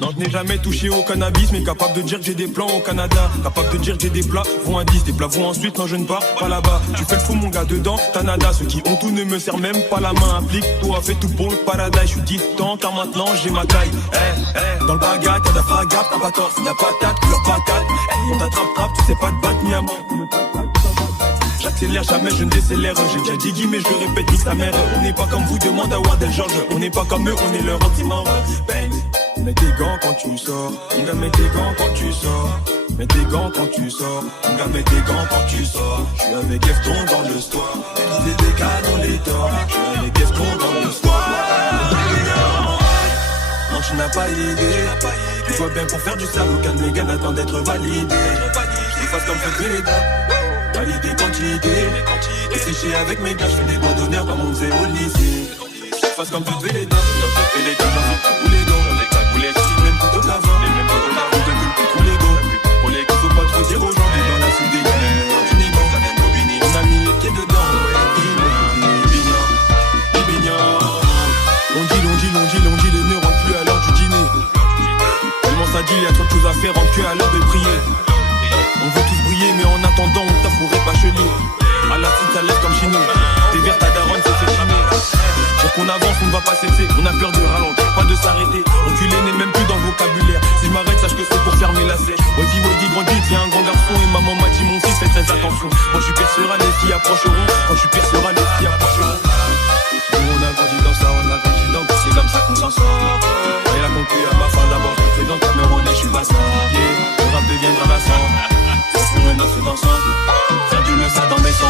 Non, je n'ai jamais touché au cannabis, mais capable de dire que j'ai des plans au Canada. Capable de dire que j'ai des plats, vont à 10, des plats vont ensuite, non je ne pars pas là-bas. Tu fais le fou mon gars dedans, t'as nada. Ceux qui ont tout ne me serrent même pas la main. Applique, toi fais tout pour le paradis. Je suis distant car maintenant j'ai ma taille. Dans le bagat, y'a de la fragate, t'as pas tort, c'est de la patate, couleur patate. On t'attrape, tu sais pas te battre ni à mort. J'accélère jamais, je ne décélère. J'ai déjà dit mais je le répète, nique sa mère. On n'est pas comme vous, demande à Wardel George. On n'est pas comme eux, on est leur anti-mort. Mets tes gants quand tu sors. On gars, mets tes gants quand tu sors. Mets tes gants quand tu sors. On gars, mets tes gants quand tu sors. Je suis avec Efton dans le store. Elle disait des cas dans les torts. Je suis avec Efton dans le store. Non, tu n'as pas idée. Tu vois bien pour faire du sale, aucun de mes gars n'attend d'être validé. Je fasse comme fait les dames. Validé quantité. Et séché avec mes gars, je fais des doigts d'honneur comme on faisait au lycée. Je fasse comme toutes les dames. J'ai fait les gars, j'en les dons. Les cagoulés, les mêmes couteaux d'avant. Les mêmes couteaux d'avant. On dégueule plus tous les go. Pour les gars, faut pas trop dire aux gens. Et dans la soudée, du niveau, on a mis les pieds dedans. On dit, les nœuds rentrent plus à l'heure du dîner. Tellement ça dit, y'a trop de choses à faire en queue à l'heure de prier. On veut tous briller, mais en attendant, on t'affourrait bachelier. À la suite, ça lève comme chez nous. T'es vert, ta daronne, c'est fait chiner. Dire qu'on avance, on ne va pas cesser. On a peur de ralentir, pas de s'arrêter. Reculer n'est même plus dans le vocabulaire. Si je m'arrête, sache que c'est pour fermer la sèche. Wadi, grandit, viens un grand garçon. Et maman m'a dit, mon fils, fais très attention. Quand je suis percera, les filles approcheront. Quand je suis percera, les filles approcheront. Nous, on a grandi dans ça, on a grandi dans ça. C'est comme ça qu'on s'en sort. Et la concu à ma fin d'abord, je fais dans ta neuronée, je suis bassin. Le rap deviendra lassant. Sur une offre dansante. Faire du le ça dans mes sons.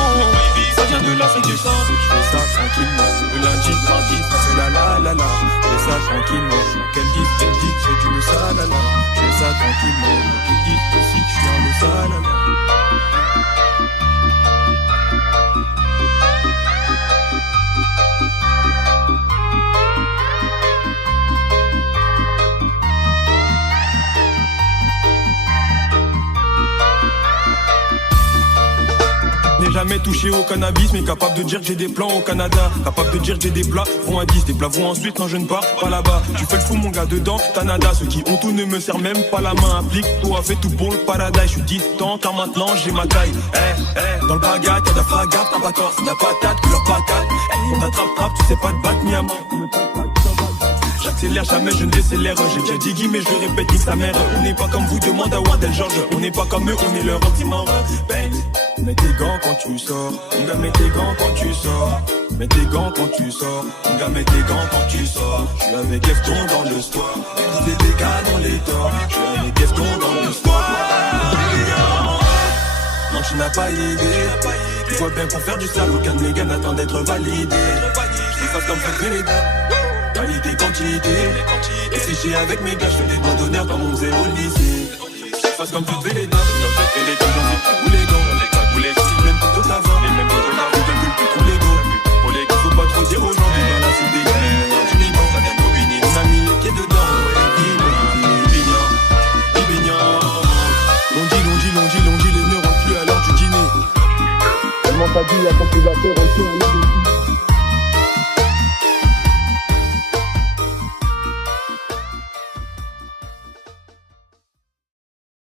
Ça vient de l'Afrique du sang. Je fais ça tranquillement. Le lundi, mardi, c'est la la la la. Je fais ça tranquillement. Qu'elle dit, c'est du le ça la la. Je fais ça tranquillement. Qu'elle dit aussi que je suis un le ça la la. N'ai jamais touché au cannabis, mais capable de dire que j'ai des plans au Canada. Capable de dire que j'ai des plats, vont à 10, des plats vont ensuite, non je ne pars pas là-bas. Tu fais le fou mon gars dedans, t'as nada. Ceux qui ont tout ne me serrent même pas la main. Applique, toi fais tout pour le paradis. Je suis distant car maintenant j'ai ma taille. Dans le bagat, y'a de la fragate, t'as pas tort, c'est de la patate, couleur patate. On t'attrape, tu sais pas te battre ni à mort. J'accélère jamais, je ne décélère. J'ai déjà dit mais je le répète, nique sa mère. On n'est pas comme vous, demande à Wardel George. On n'est pas comme eux, on est leur anti-mort. Mets tes gants quand tu sors. On gars, mets tes gants quand tu sors. Mets tes gants quand tu sors. On gars, mets tes gants quand tu sors. Je suis avec Efton dans le store. Elle disait des cas dans les torts. Je suis avec Efton dans le store. Non, tu n'as pas idée. Tu vois bien pour faire du sale, aucun de mes gars n'attend d'être validé. Je fasse comme fait les dames. Qualité, quantité. Et séché avec mes gars, je fais des doigts d'honneur comme on faisait au lycée. Je fasse comme toutes les dames. Les gars, j'en ai tous les gants.